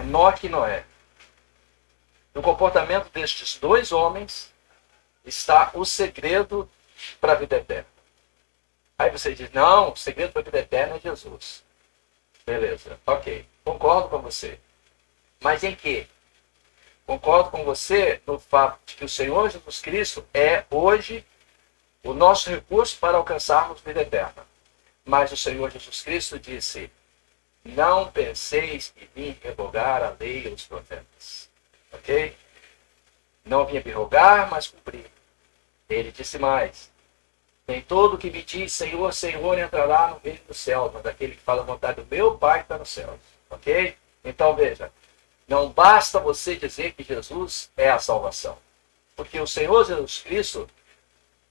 Enoque e Noé. No comportamento destes dois homens está o segredo para a vida eterna. Aí você diz, não, o segredo para a vida eterna é Jesus. Beleza, ok. Concordo com você. Mas em quê? Concordo com você no fato de que o Senhor Jesus Cristo é hoje o nosso recurso para alcançarmos vida eterna. Mas o Senhor Jesus Cristo disse, não penseis que vim revogar a lei e os profetas. Ok? Não vim abrogar, mas cumprir. Ele disse mais, nem todo que me diz Senhor, Senhor entrará no reino do céu, mas aquele que fala a vontade do meu Pai que está no céu. Ok? Então veja, não basta você dizer que Jesus é a salvação. Porque o Senhor Jesus Cristo,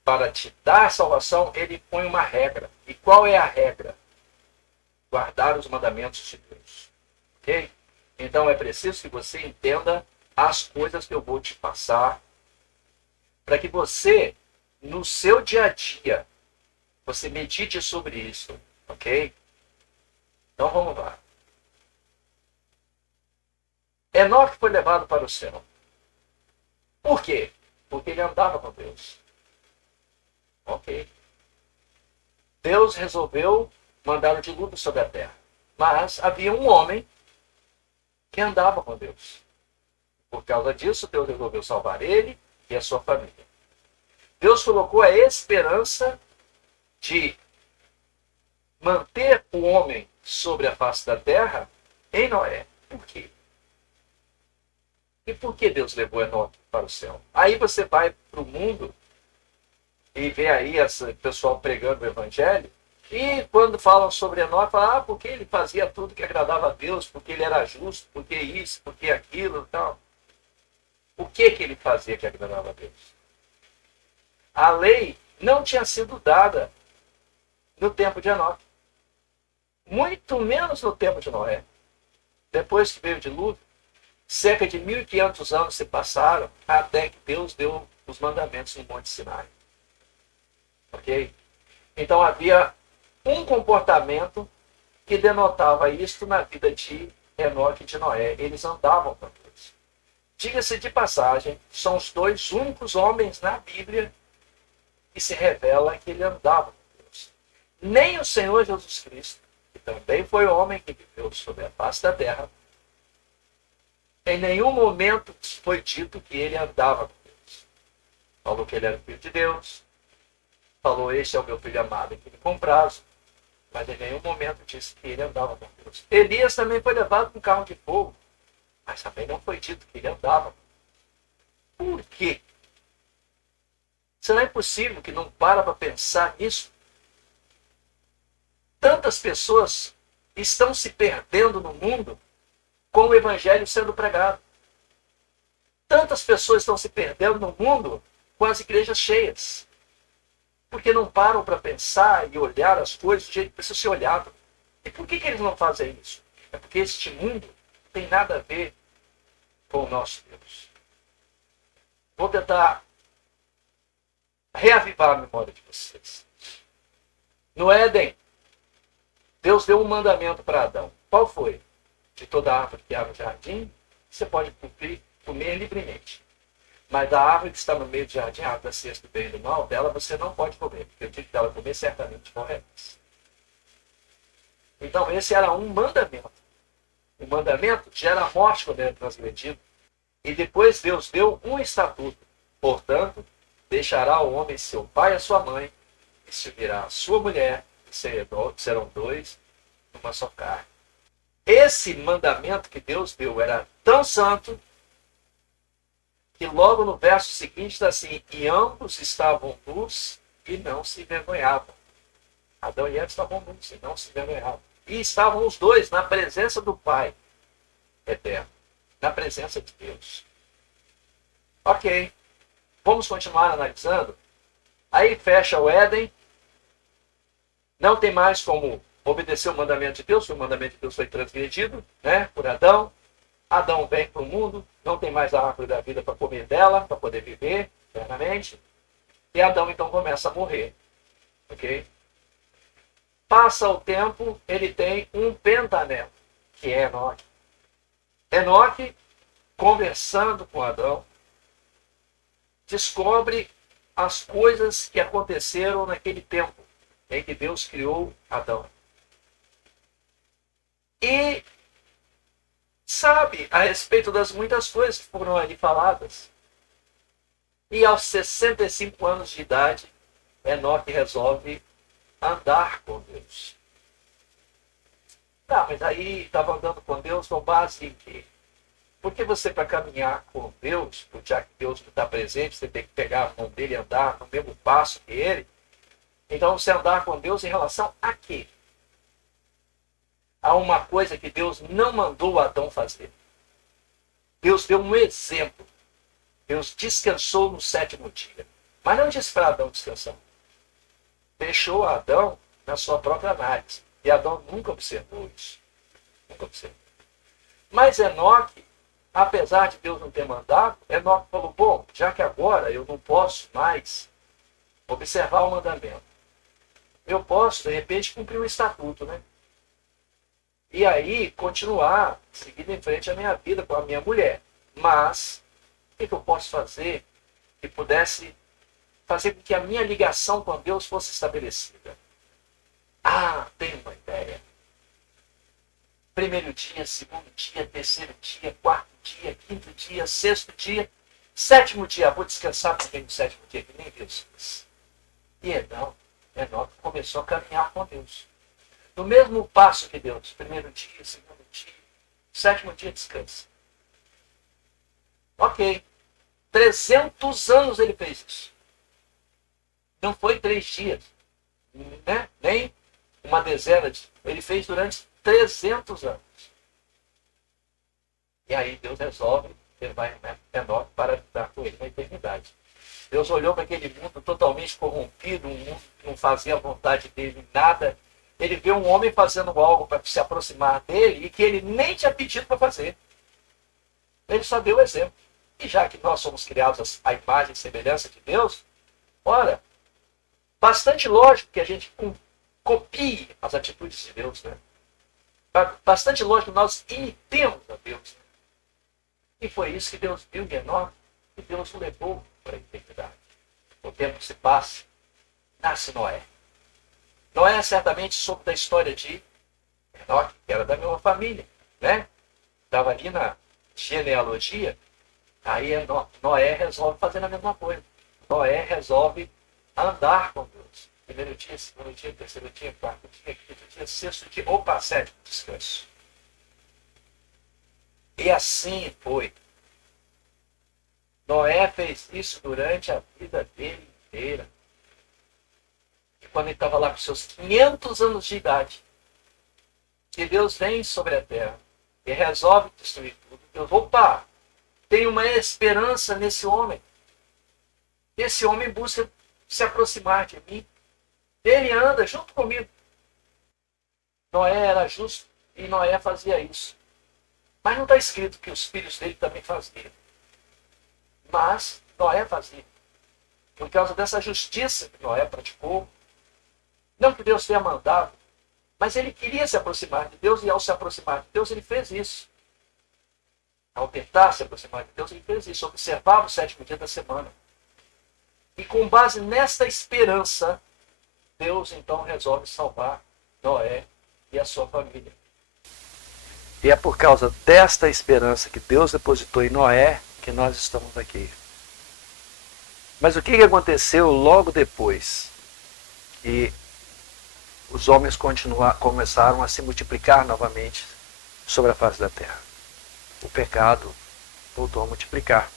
para te dar salvação, ele põe uma regra. E qual é a regra? Guardar os mandamentos de Deus. Ok? Então é preciso que você entenda as coisas que eu vou te passar, para que você, no seu dia a dia, você medite sobre isso. Ok? Então vamos lá. Enoque foi levado para o céu. Por quê? Porque ele andava com Deus. Ok. Deus resolveu mandar o dilúvio sobre a terra. Mas havia um homem que andava com Deus. Por causa disso, Deus resolveu salvar ele e a sua família. Deus colocou a esperança de manter o homem sobre a face da terra em Noé. Por quê? E por que Deus levou Enoque para o céu? Aí você vai para o mundo e vê aí esse pessoal pregando o evangelho, e quando falam sobre Enoque, falam, porque ele fazia tudo que agradava a Deus, porque ele era justo, porque isso, porque aquilo e tal. O que ele fazia que agradava a Deus? A lei não tinha sido dada no tempo de Enoque. Muito menos no tempo de Noé. Depois que veio o dilúvio, cerca de 1.500 anos se passaram até que Deus deu os mandamentos no Monte Sinai. Ok? Então havia um comportamento que denotava isto na vida de Enoque e de Noé. Eles andavam com Deus. Diga-se de passagem, são os dois únicos homens na Bíblia que se revela que ele andava com Deus. Nem o Senhor Jesus Cristo, que também foi homem que viveu sobre a face da terra, em nenhum momento foi dito que ele andava com Deus. Falou que ele era filho de Deus, falou, este é o meu filho amado em quem me comprazo, mas em nenhum momento disse que ele andava com Deus. Elias também foi levado com um carro de fogo, mas também não foi dito que ele andava. Por quê? Será impossível que não para pensar nisso? Tantas pessoas estão se perdendo no mundo com o evangelho sendo pregado. Tantas pessoas estão se perdendo no mundo com as igrejas cheias. Porque não param para pensar e olhar as coisas do jeito que precisa ser olhado. E por que eles não fazem isso? É porque este mundo não tem nada a ver com o nosso Deus. Vou tentar reavivar a memória de vocês. No Éden, Deus deu um mandamento para Adão. Qual foi? De toda árvore que há no jardim, você pode comer livremente. Mas da árvore que está no meio do jardim, a árvore da ciência do bem e do mal, dela você não pode comer, porque o dia que dela comer, certamente morrerás. Então, esse era um mandamento. O mandamento gera morte quando é transgredido. E depois Deus deu um estatuto. Portanto, deixará o homem seu pai e a sua mãe, e se unirá a sua mulher, e serão dois numa só carne. Esse mandamento que Deus deu era tão santo que logo no verso seguinte está assim, e ambos estavam nus e não se envergonhavam. Adão e Eva estavam nus e não se envergonhavam. E estavam os dois na presença do Pai eterno, na presença de Deus. Ok, vamos continuar analisando. Aí fecha o Éden, não tem mais como obedecer o mandamento de Deus, o mandamento de Deus foi transgredido, né, por Adão. Adão vem para o mundo, não tem mais a árvore da vida para comer dela, para poder viver eternamente. E Adão então começa a morrer. Ok? Passa o tempo, ele tem um pentaneto, que é Enoque. Enoque, conversando com Adão, descobre as coisas que aconteceram naquele tempo em que Deus criou Adão. E sabe a respeito das muitas coisas que foram ali faladas. E aos 65 anos de idade, Enoque resolve andar com Deus. Tá, mas aí estava andando com Deus com base em quê? Porque você, para caminhar com Deus, já que Deus não está presente, você tem que pegar a mão dele e andar no mesmo passo que ele. Então, você andar com Deus em relação a quê? A uma coisa que Deus não mandou Adão fazer. Deus deu um exemplo. Deus descansou no 7º dia. Mas não disse para Adão descansar. Deixou Adão na sua própria análise. E Adão nunca observou isso. Nunca observou. Mas Enoque, apesar de Deus não ter mandado, Enoque falou, bom, já que agora eu não posso mais observar o mandamento, eu posso, de repente, cumprir um estatuto, né? E aí, continuar, seguindo em frente a minha vida com a minha mulher. Mas, o que eu posso fazer que pudesse fazer com que a minha ligação com Deus fosse estabelecida? Ah, tenho uma ideia. 1º dia, 2º dia, 3º dia, 4º dia, 5º dia, 6º dia, 7º dia. Vou descansar porque no 7º dia que nem Deus fez. E então, Enoque começou a caminhar com Deus. No mesmo passo que Deus. 1º dia, 2º dia, 7º dia descansa. Ok. 300 anos ele fez isso. Não foi 3 dias. Né? Nem uma dezena de... Ele fez durante 300 anos. E aí Deus resolve levar Enoque para lidar com ele na eternidade. Deus olhou para aquele mundo totalmente corrompido, um mundo que não fazia a vontade dele nada. Ele vê um homem fazendo algo para se aproximar dele e que ele nem tinha pedido para fazer. Ele só deu o exemplo. E já que nós somos criados à imagem e semelhança de Deus, ora, bastante lógico que a gente copie as atitudes de Deus, né? Bastante lógico que nós imitemos a Deus. E foi isso que Deus viu em Enoque, e Deus o levou para a eternidade. O tempo se passa, nasce Noé. Noé certamente soube da história de Enoque, que era da mesma família, né? Estava ali na genealogia. Aí Noé resolve fazer a mesma coisa. Noé resolve andar com Deus. 1º dia, 2º dia, 3º dia, 4º dia, 5º dia, 6º dia, opa, 7º descanso. E assim foi. Noé fez isso durante a vida dele inteira. E quando ele estava lá com seus 500 anos de idade, que Deus vem sobre a terra e resolve destruir tudo. Deus, opa, tem uma esperança nesse homem. Esse homem busca se aproximar de mim. Ele anda junto comigo. Noé era justo e Noé fazia isso. Mas não está escrito que os filhos dele também faziam. Mas Noé fazia. Por causa dessa justiça que Noé praticou. Não que Deus tenha mandado, mas ele queria se aproximar de Deus e ao se aproximar de Deus ele fez isso. Ao tentar se aproximar de Deus ele fez isso. Observava o 7º dia da semana. E com base nesta esperança, Deus então resolve salvar Noé e a sua família. E é por causa desta esperança que Deus depositou em Noé que nós estamos aqui. Mas o que aconteceu logo depois que os homens começaram a se multiplicar novamente sobre a face da terra? O pecado voltou a multiplicar.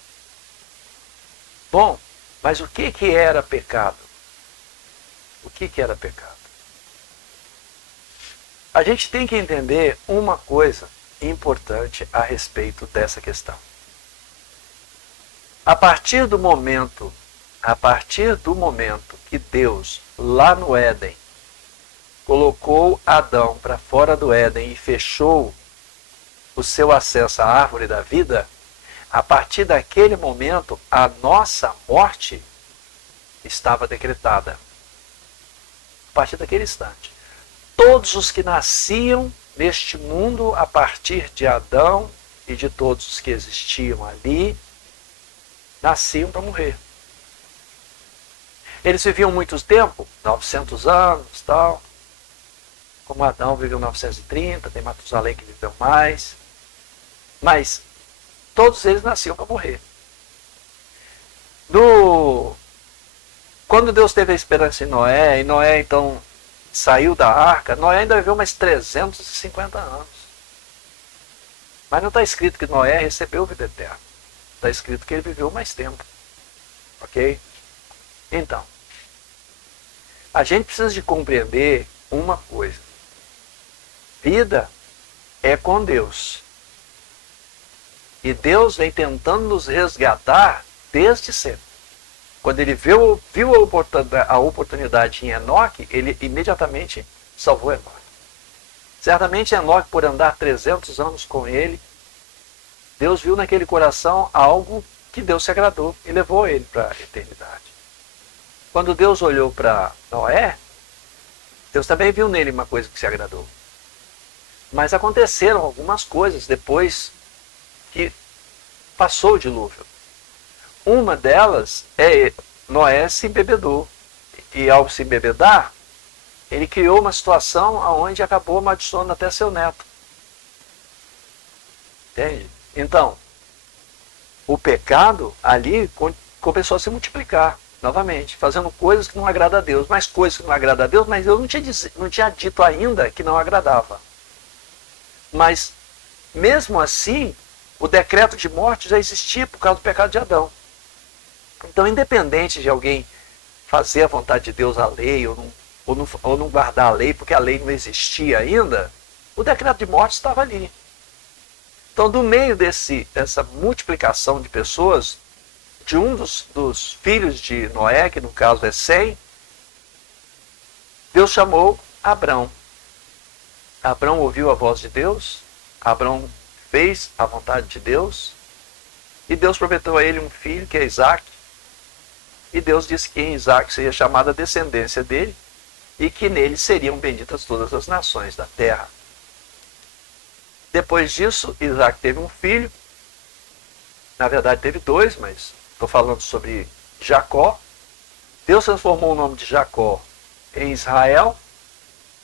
Bom, mas o que era pecado? O que era pecado? A gente tem que entender uma coisa importante a respeito dessa questão. A partir do momento que Deus, lá no Éden, colocou Adão para fora do Éden e fechou o seu acesso à árvore da vida, a partir daquele momento, a nossa morte estava decretada. A partir daquele instante. Todos os que nasciam neste mundo a partir de Adão e de todos os que existiam ali nasciam para morrer. Eles viviam muito tempo, 900 anos, tal. Como Adão viveu 930, tem Matusalém que viveu mais. Mas todos eles nasciam para morrer. Quando Deus teve a esperança em Noé, e Noé então saiu da arca, Noé ainda viveu mais 350 anos. Mas não está escrito que Noé recebeu vida eterna. Está escrito que ele viveu mais tempo. Ok? Então, a gente precisa de compreender uma coisa. Vida é com Deus. E Deus vem tentando nos resgatar desde sempre. Quando ele viu a oportunidade em Enoque, ele imediatamente salvou Enoque. Certamente Enoque, por andar 300 anos com ele, Deus viu naquele coração algo que Deus se agradou e levou ele para a eternidade. Quando Deus olhou para Noé, Deus também viu nele uma coisa que se agradou. Mas aconteceram algumas coisas depois que passou o dilúvio. Uma delas é Noé se embebedou. E ao se embebedar, ele criou uma situação onde acabou amaldiçoando até seu neto. Entende? Então, o pecado ali começou a se multiplicar novamente, fazendo coisas que não agradam a Deus, mas coisas que não agradam a Deus, mas Deus não tinha dito ainda que não agradava. Mas, mesmo assim, o decreto de morte já existia por causa do pecado de Adão. Então, independente de alguém fazer a vontade de Deus a lei ou não guardar a lei, porque a lei não existia ainda, o decreto de morte estava ali. Então, do meio dessa multiplicação de pessoas, de um dos filhos de Noé, que no caso é Sem, Deus chamou Abrão. Abrão ouviu a voz de Deus, Abrão fez a vontade de Deus, e Deus prometeu a ele um filho, que é Isaac, e Deus disse que em Isaac seria chamada a descendência dele, e que nele seriam benditas todas as nações da terra. Depois disso, Isaac teve um filho, na verdade teve dois, mas estou falando sobre Jacó. Deus transformou o nome de Jacó em Israel,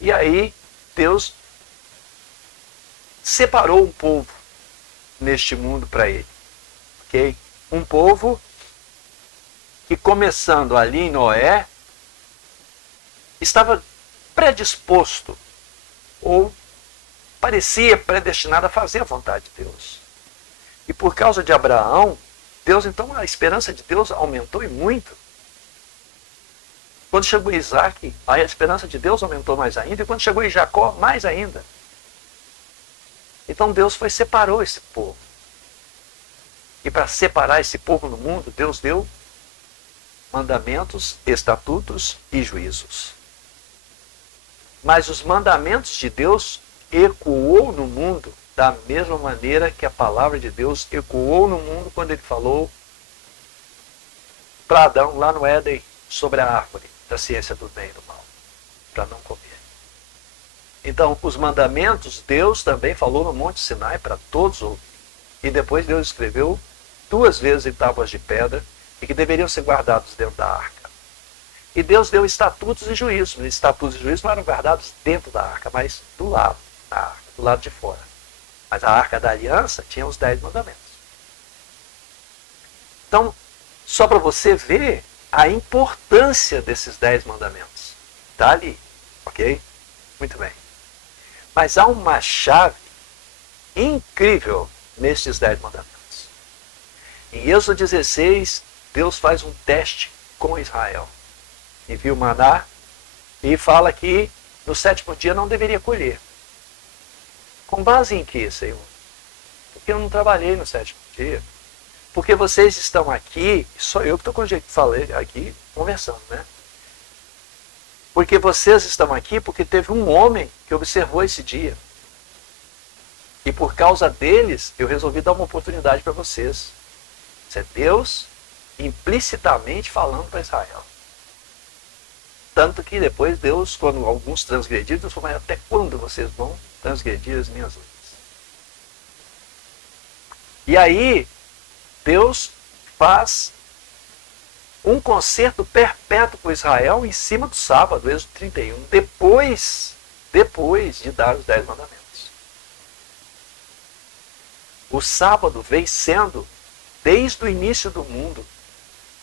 e aí Deus separou um povo neste mundo para ele. Okay? Um povo que, começando ali em Noé, estava predisposto ou parecia predestinado a fazer a vontade de Deus. E por causa de Abraão, Deus, então, a esperança de Deus aumentou e muito. Quando chegou Isaac, a esperança de Deus aumentou mais ainda, e quando chegou em Jacó, mais ainda. Então Deus separou esse povo. E para separar esse povo no mundo, Deus deu mandamentos, estatutos e juízos. Mas os mandamentos de Deus ecoou no mundo da mesma maneira que a palavra de Deus ecoou no mundo quando ele falou para Adão lá no Éden sobre a árvore da ciência do bem e do mal, para não comer. Então, os mandamentos, Deus também falou no Monte Sinai para todos ouvir. E depois Deus escreveu 2 vezes em tábuas de pedra e que deveriam ser guardados dentro da arca. E Deus deu estatutos e juízos. Os estatutos e juízos não eram guardados dentro da arca, mas do lado da arca, do lado de fora. Mas a arca da aliança tinha os 10 mandamentos. Então, só para você ver a importância desses 10 mandamentos. Está ali, ok? Muito bem. Mas há uma chave incrível nestes 10 mandamentos. Em Êxodo 16, Deus faz um teste com Israel. Envia o maná e fala que no 7º dia não deveria colher. Com base em que, Senhor? Porque eu não trabalhei no 7º dia. Porque vocês estão aqui, só eu que estou com o jeito de falar aqui, conversando, né? Porque vocês estão aqui porque teve um homem que observou esse dia. E por causa deles, eu resolvi dar uma oportunidade para vocês. Isso é Deus implicitamente falando para Israel. Tanto que depois Deus, quando alguns transgrediram, Deus falou, mas até quando vocês vão transgredir as minhas leis? E aí, Deus faz um concerto perpétuo com Israel em cima do sábado, Êxodo 31, depois de dar os 10 mandamentos. O sábado vem sendo, desde o início do mundo,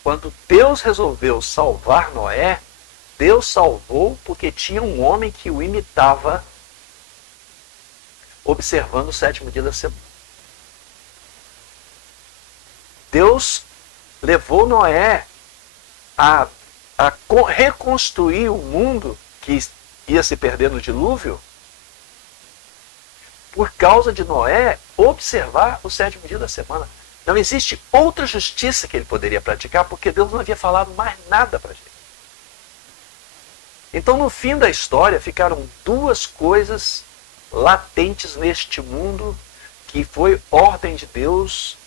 quando Deus resolveu salvar Noé, Deus salvou porque tinha um homem que o imitava, observando o 7º dia da semana. Deus levou Noé a reconstruir o mundo que ia se perder no dilúvio, por causa de Noé observar o 7º dia da semana. Não existe outra justiça que ele poderia praticar, porque Deus não havia falado mais nada para a gente. Então, no fim da história, ficaram duas coisas latentes neste mundo, que foi ordem de Deus,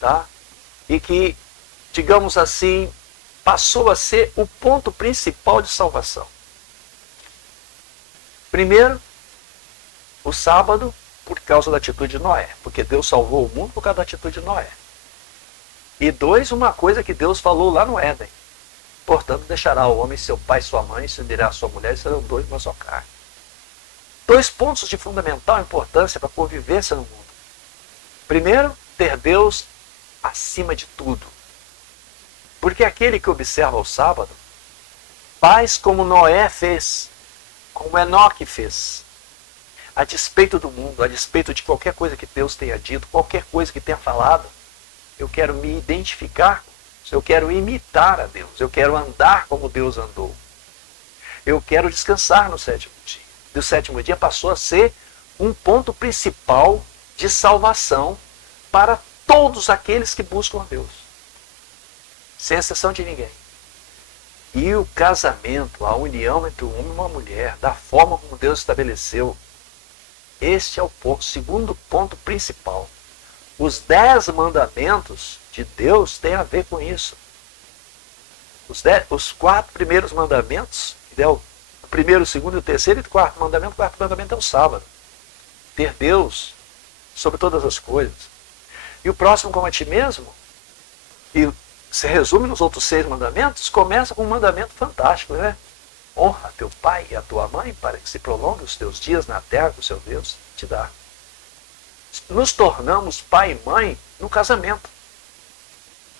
tá? E que, digamos assim, passou a ser o ponto principal de salvação. Primeiro, o sábado, por causa da atitude de Noé, porque Deus salvou o mundo por causa da atitude de Noé. E 2, uma coisa que Deus falou lá no Éden: portanto, deixará o homem seu pai e sua mãe, se unirá a sua mulher, e serão 2 uma só carne. 2 pontos de fundamental importância para a convivência no mundo. Primeiro, ter Deus acima de tudo. Porque aquele que observa o sábado faz como Noé fez, como Enoque fez. A despeito do mundo, a despeito de qualquer coisa que Deus tenha dito, qualquer coisa que tenha falado, eu quero me identificar, eu quero imitar a Deus, eu quero andar como Deus andou. Eu quero descansar no 7º dia. E o 7º dia passou a ser um ponto principal de salvação para todos aqueles que buscam a Deus, sem exceção de ninguém. E o casamento, a união entre um homem e uma mulher, da forma como Deus estabeleceu, este é o ponto, segundo ponto principal. Os 10 mandamentos de Deus têm a ver com isso. Os 4 primeiros mandamentos, o primeiro, o segundo e o terceiro, e o quarto mandamento é o sábado. Ter Deus sobre todas as coisas. E o próximo como a ti mesmo, e se resume nos outros 6 mandamentos, começa com um mandamento fantástico, né? Honra teu pai e a tua mãe, para que se prolongue os teus dias na terra que o seu Deus te dá. Nos tornamos pai e mãe no casamento.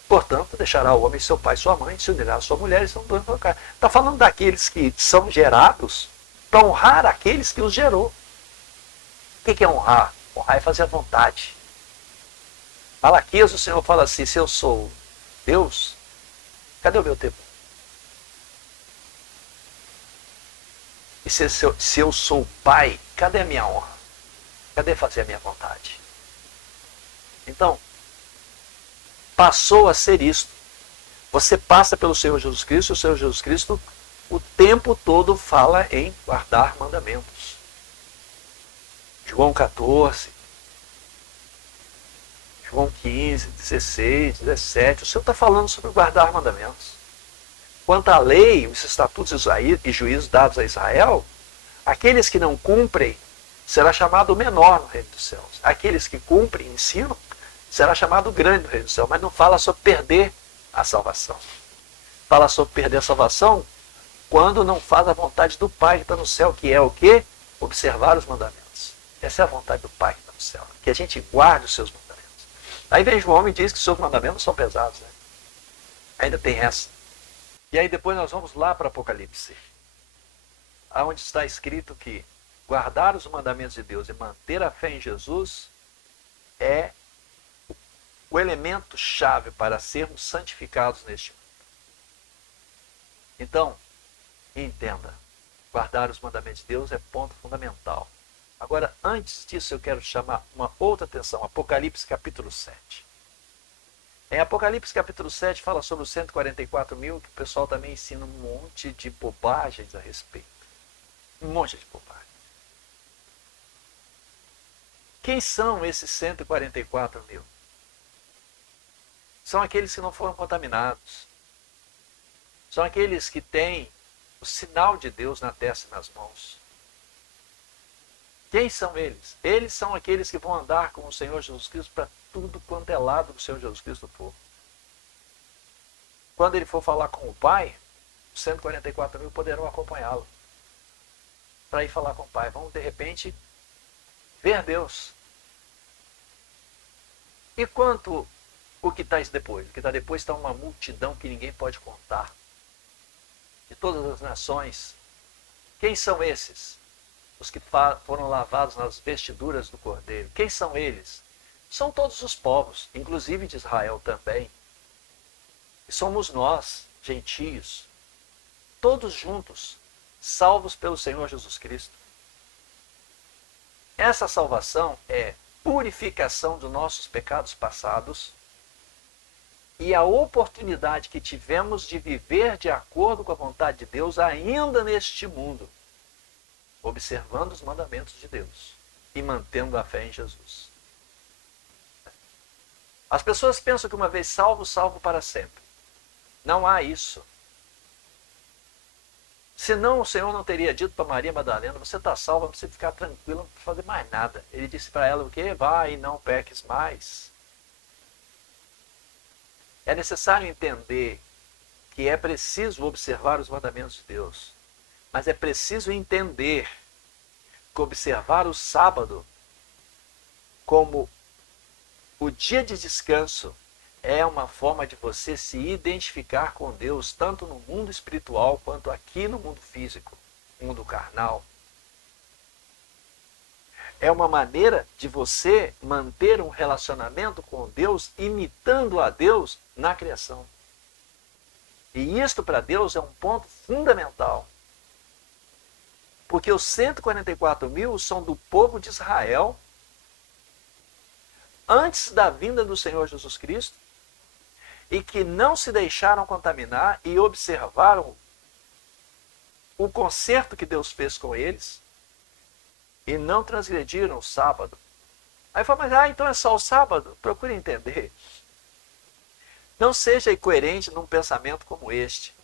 Portanto, deixará o homem seu pai e sua mãe, se unirá a sua mulher, e são 2 uma carne. Está falando daqueles que são gerados para honrar aqueles que os gerou. O que é honrar? Honrar é fazer a vontade. Malaquias, o Senhor fala assim: se eu sou Deus, cadê o meu tempo? E se eu sou pai, cadê a minha honra? Cadê fazer a minha vontade? Então, passou a ser isto. Você passa pelo Senhor Jesus Cristo, e o Senhor Jesus Cristo o tempo todo fala em guardar mandamentos. João 14, João 15, 16, 17, o Senhor está falando sobre guardar mandamentos. Quanto à lei, os estatutos e juízos dados a Israel, aqueles que não cumprem, será chamado menor no reino dos céus. Aqueles que cumprem e ensinam, será chamado grande no reino dos céus. Mas não fala sobre perder a salvação. Fala sobre perder a salvação quando não faz a vontade do Pai que está no céu, que é o quê? Observar os mandamentos. Essa é a vontade do Pai que está no céu. Que a gente guarde os seus mandamentos. Aí vem João e diz que os seus mandamentos são pesados, né? Ainda tem essa. E aí depois nós vamos lá para Apocalipse, onde está escrito que guardar os mandamentos de Deus e manter a fé em Jesus é o elemento chave para sermos santificados neste mundo. Então, entenda, guardar os mandamentos de Deus é ponto fundamental. Agora, antes disso, eu quero chamar uma outra atenção, Apocalipse capítulo 7. Em Apocalipse capítulo 7 fala sobre os 144 mil, que o pessoal também ensina um monte de bobagens a respeito. Um monte de bobagem. Quem são esses 144 mil? São aqueles que não foram contaminados. São aqueles que têm o sinal de Deus na testa e nas mãos. Quem são eles? Eles são aqueles que vão andar com o Senhor Jesus Cristo para tudo quanto é lado do Senhor Jesus Cristo for. Quando ele for falar com o Pai, os 144 mil poderão acompanhá-lo para ir falar com o Pai. Vão, de repente, ver Deus. E quanto o que está depois? O que está depois está uma multidão que ninguém pode contar. De todas as nações. Quem são esses? Os que foram lavados nas vestiduras do Cordeiro. Quem são eles? São todos os povos, inclusive de Israel também. E somos nós, gentios, todos juntos, salvos pelo Senhor Jesus Cristo. Essa salvação é purificação dos nossos pecados passados e a oportunidade que tivemos de viver de acordo com a vontade de Deus ainda neste mundo, observando os mandamentos de Deus e mantendo a fé em Jesus. As pessoas pensam que uma vez salvo, salvo para sempre. Não há isso. Senão o Senhor não teria dito para Maria Madalena, você está salva, não precisa ficar tranquila, não precisa fazer mais nada. Ele disse para ela o quê? Vai e não peques mais. É necessário entender que é preciso observar os mandamentos de Deus. Mas é preciso entender que observar o sábado como o dia de descanso é uma forma de você se identificar com Deus, tanto no mundo espiritual quanto aqui no mundo físico, mundo carnal. É uma maneira de você manter um relacionamento com Deus, imitando a Deus na criação. E isto para Deus é um ponto fundamental. Porque os 144 mil são do povo de Israel, antes da vinda do Senhor Jesus Cristo, e que não se deixaram contaminar e observaram o concerto que Deus fez com eles e não transgrediram o sábado. Aí fala, mas então é só o sábado? Procure entender. Não seja incoerente num pensamento como este.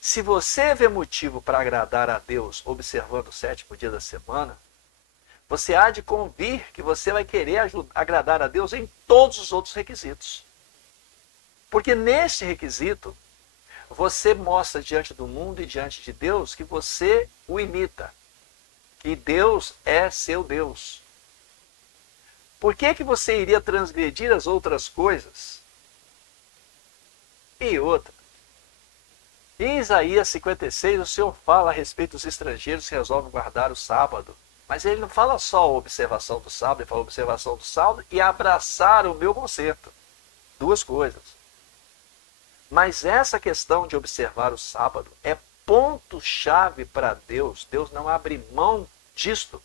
Se você vê motivo para agradar a Deus observando o 7º dia da semana, você há de convir que você vai querer agradar a Deus em todos os outros requisitos. Porque neste requisito, você mostra diante do mundo e diante de Deus que você o imita. Que Deus é seu Deus. Por que você iria transgredir as outras coisas? E outra. Em Isaías 56, o Senhor fala a respeito dos estrangeiros que resolvem guardar o sábado. Mas ele não fala só a observação do sábado, ele fala a observação do sábado e abraçar o meu concerto. Duas coisas. Mas essa questão de observar o sábado é ponto-chave para Deus. Deus não abre mão disto.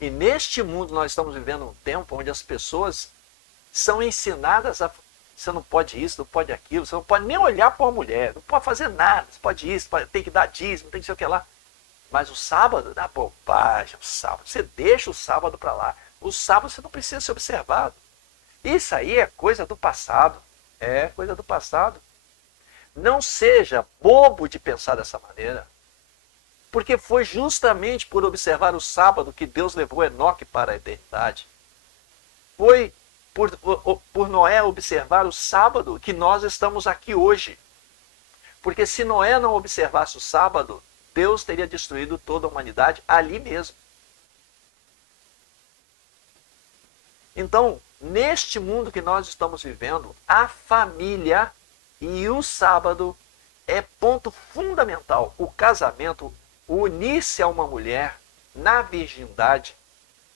E neste mundo nós estamos vivendo um tempo onde as pessoas são ensinadas a... Você não pode isso, não pode aquilo, você não pode nem olhar para uma mulher, não pode fazer nada, você pode isso, tem que dar dízimo, tem que sei o que lá. Mas o sábado, dá bobagem, o sábado. Você deixa o sábado para lá. O sábado você não precisa ser observado. Isso aí é coisa do passado. É coisa do passado. Não seja bobo de pensar dessa maneira. Porque foi justamente por observar o sábado que Deus levou Enoque para a eternidade. Foi por Noé observar o sábado que nós estamos aqui hoje. Porque se Noé não observasse o sábado, Deus teria destruído toda a humanidade ali mesmo. Então, neste mundo que nós estamos vivendo, a família e o sábado é ponto fundamental. O casamento, unir-se a uma mulher na virgindade,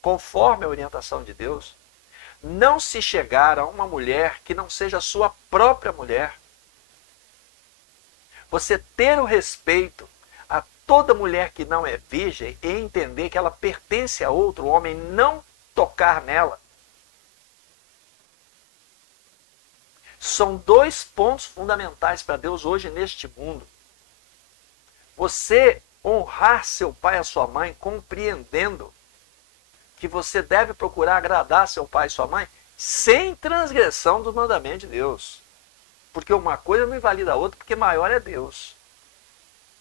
conforme a orientação de Deus, não se chegar a uma mulher que não seja a sua própria mulher. Você ter o respeito a toda mulher que não é virgem e entender que ela pertence a outro homem, não tocar nela. São dois pontos fundamentais para Deus hoje neste mundo. Você honrar seu pai e a sua mãe, compreendendo que você deve procurar agradar seu pai e sua mãe sem transgressão do mandamento de Deus. Porque uma coisa não invalida a outra, porque maior é Deus.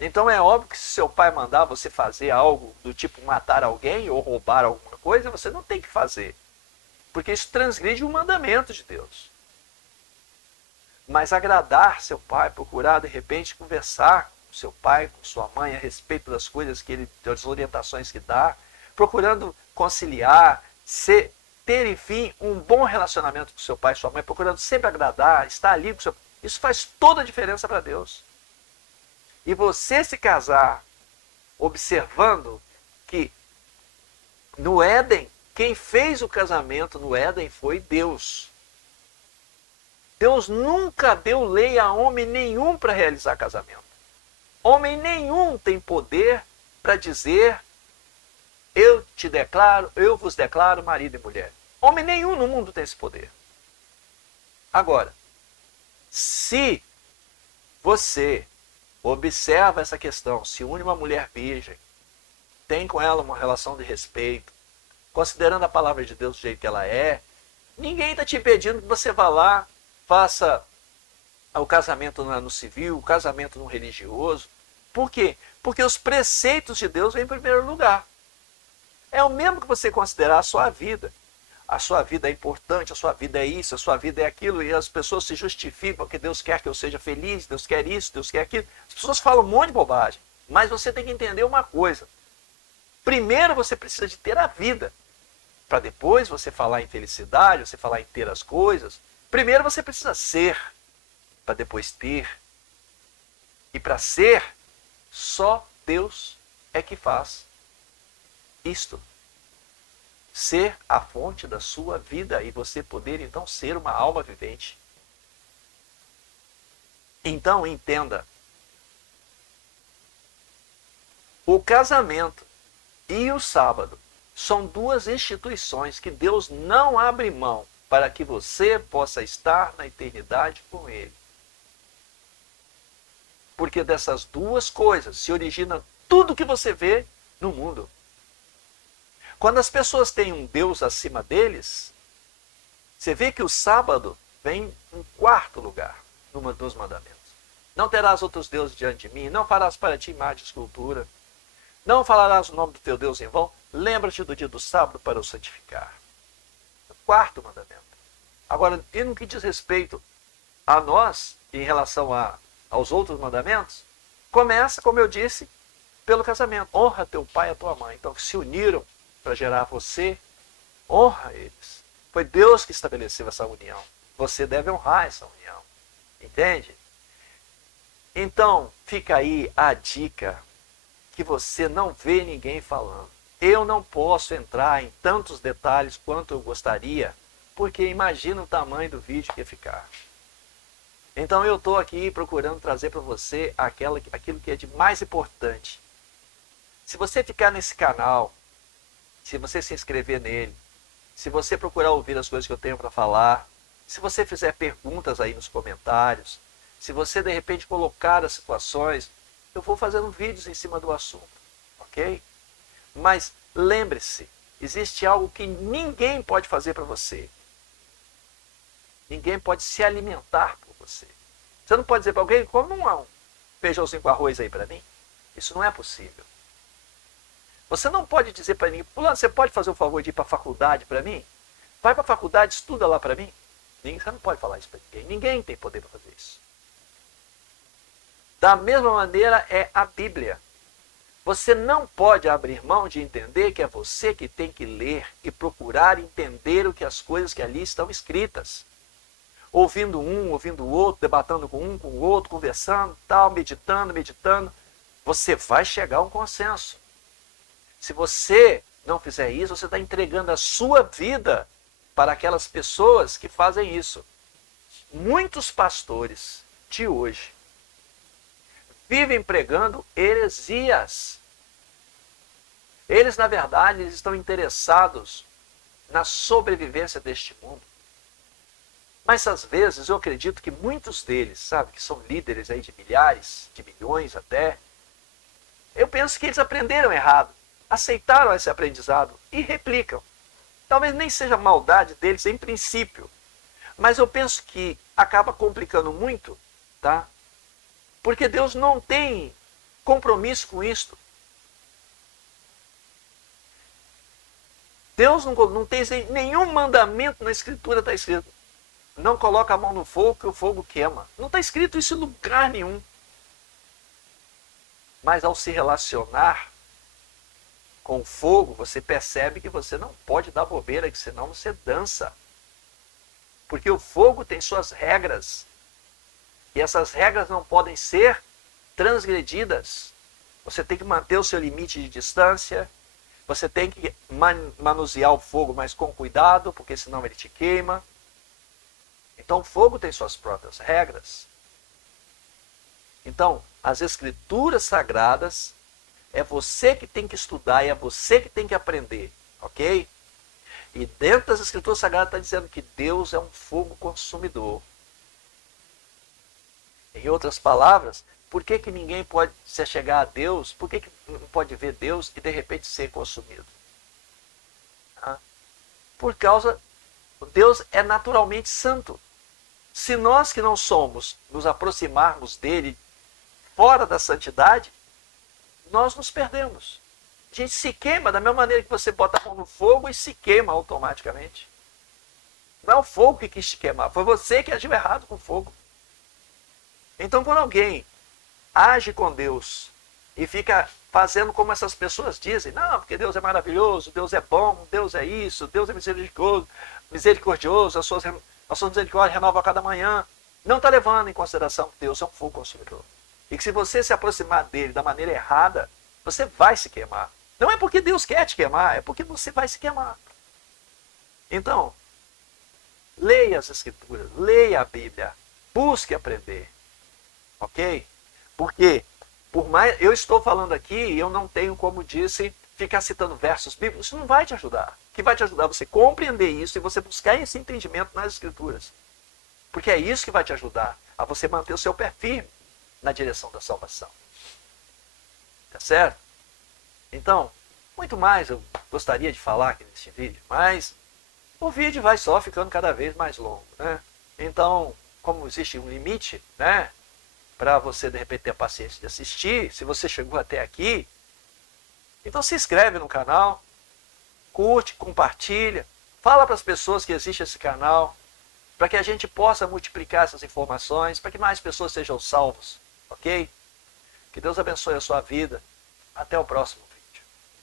Então é óbvio que se seu pai mandar você fazer algo do tipo matar alguém ou roubar alguma coisa, você não tem que fazer. Porque isso transgride o mandamento de Deus. Mas agradar seu pai, procurar de repente conversar com seu pai, com sua mãe a respeito das coisas que ele, das orientações que dá, procurando conciliar, ter enfim um bom relacionamento com seu pai e sua mãe, procurando sempre agradar, estar ali com seu pai. Isso faz toda a diferença para Deus. E você se casar observando que no Éden, quem fez o casamento no Éden foi Deus. Deus nunca deu lei a homem nenhum para realizar casamento. Homem nenhum tem poder para dizer: eu te declaro, eu vos declaro marido e mulher. Homem nenhum no mundo tem esse poder. Agora, se você observa essa questão, se une uma mulher virgem, tem com ela uma relação de respeito, considerando a palavra de Deus do jeito que ela é, ninguém está te impedindo que você vá lá, faça o casamento no civil, o casamento no religioso. Por quê? Porque os preceitos de Deus vêm em primeiro lugar. É o mesmo que você considerar a sua vida. A sua vida é importante, a sua vida é isso, a sua vida é aquilo, e as pessoas se justificam porque Deus quer que eu seja feliz, Deus quer isso, Deus quer aquilo. As pessoas falam um monte de bobagem, mas você tem que entender uma coisa. Primeiro você precisa de ter a vida, para depois você falar em felicidade, você falar em ter as coisas. Primeiro você precisa ser, para depois ter. E para ser, só Deus é que faz isto. Ser a fonte da sua vida e você poder então ser uma alma vivente. Então entenda, o casamento e o sábado são duas instituições que Deus não abre mão para que você possa estar na eternidade com Ele. Porque dessas duas coisas se origina tudo que você vê no mundo. Quando as pessoas têm um Deus acima deles, você vê que o sábado vem em quarto lugar dos mandamentos. Não terás outros deuses diante de mim, não farás para ti imagem de escultura, não falarás o nome do teu Deus em vão, lembra-te do dia do sábado para o santificar. O quarto mandamento. Agora, e no que diz respeito a nós, em relação aos outros mandamentos, começa, como eu disse, pelo casamento. Honra teu pai e a tua mãe. Então, que se uniram para gerar você, honra eles. Foi Deus que estabeleceu essa união. Você deve honrar essa união. Entende? Então, fica aí a dica que você não vê ninguém falando. Eu não posso entrar em tantos detalhes quanto eu gostaria, porque imagina o tamanho do vídeo que ia ficar. Então eu estou aqui procurando trazer para você aquilo que é de mais importante. Se você ficar nesse canal, se você se inscrever nele, se você procurar ouvir as coisas que eu tenho para falar, se você fizer perguntas aí nos comentários, se você de repente colocar as situações, eu vou fazendo vídeos em cima do assunto, ok? Mas lembre-se, existe algo que ninguém pode fazer para você. Ninguém pode se alimentar por você. Você não pode dizer para alguém: come um feijãozinho com arroz aí para mim. Isso não é possível. Você não pode dizer para ninguém: fulano, você pode fazer o favor de ir para a faculdade para mim? Vai para a faculdade, estuda lá para mim. Você não pode falar isso para ninguém. Ninguém tem poder para fazer isso. Da mesma maneira é a Bíblia. Você não pode abrir mão de entender que é você que tem que ler e procurar entender as coisas que ali estão escritas. Ouvindo um, ouvindo o outro, debatendo com um, com o outro, conversando, tal, meditando, você vai chegar a um consenso. Se você não fizer isso, você está entregando a sua vida para aquelas pessoas que fazem isso. Muitos pastores de hoje vivem pregando heresias. Eles, na verdade, estão interessados na sobrevivência deste mundo. Mas, às vezes, eu acredito que muitos deles, sabe, que são líderes aí de milhares, de milhões até, eu penso que eles aprenderam errado, aceitaram esse aprendizado e replicam. Talvez nem seja maldade deles em princípio, mas eu penso que acaba complicando muito, tá? Porque Deus não tem compromisso com isto. Deus não tem nenhum mandamento na Escritura, está escrito. Não coloca a mão no fogo, que o fogo queima. Não está escrito isso em lugar nenhum. Mas ao se relacionar com o fogo, você percebe que você não pode dar bobeira, que senão você dança. Porque o fogo tem suas regras. E essas regras não podem ser transgredidas. Você tem que manter o seu limite de distância. Você tem que manusear o fogo, mas com cuidado, porque senão ele te queima. Então o fogo tem suas próprias regras. Então, as escrituras sagradas é você que tem que estudar e é você que tem que aprender, ok? E dentro das escrituras sagradas está dizendo que Deus é um fogo consumidor. Em outras palavras, por que ninguém pode se chegar a Deus? Por que não pode ver Deus e de repente ser consumido? Por causa, Deus é naturalmente santo. Se nós que não somos nos aproximarmos dele fora da santidade, nós nos perdemos. A gente se queima da mesma maneira que você bota a mão no fogo e se queima automaticamente. Não é o fogo que quis te queimar, foi você que agiu errado com o fogo. Então, quando alguém age com Deus e fica fazendo como essas pessoas dizem, não, porque Deus é maravilhoso, Deus é bom, Deus é isso, Deus é misericordioso, a sua misericórdia renova a cada manhã, não está levando em consideração que Deus é um fogo consumidor. E que se você se aproximar dele da maneira errada, você vai se queimar. Não é porque Deus quer te queimar, é porque você vai se queimar. Então, leia as Escrituras, leia a Bíblia, busque aprender. Ok? Porque, por mais eu estou falando aqui e eu não tenho, como disse, ficar citando versos bíblicos, isso não vai te ajudar. O que vai te ajudar é você compreender isso e você buscar esse entendimento nas Escrituras. Porque é isso que vai te ajudar a você manter o seu pé firme na direção da salvação. Tá certo? Então, muito mais eu gostaria de falar aqui neste vídeo, mas o vídeo vai só ficando cada vez mais longo, né? Então, como existe um limite, né? Para você, de repente, ter a paciência de assistir, se você chegou até aqui, então se inscreve no canal, curte, compartilha, fala para as pessoas que existe esse canal, para que a gente possa multiplicar essas informações, para que mais pessoas sejam salvos, ok? Que Deus abençoe a sua vida. Até o próximo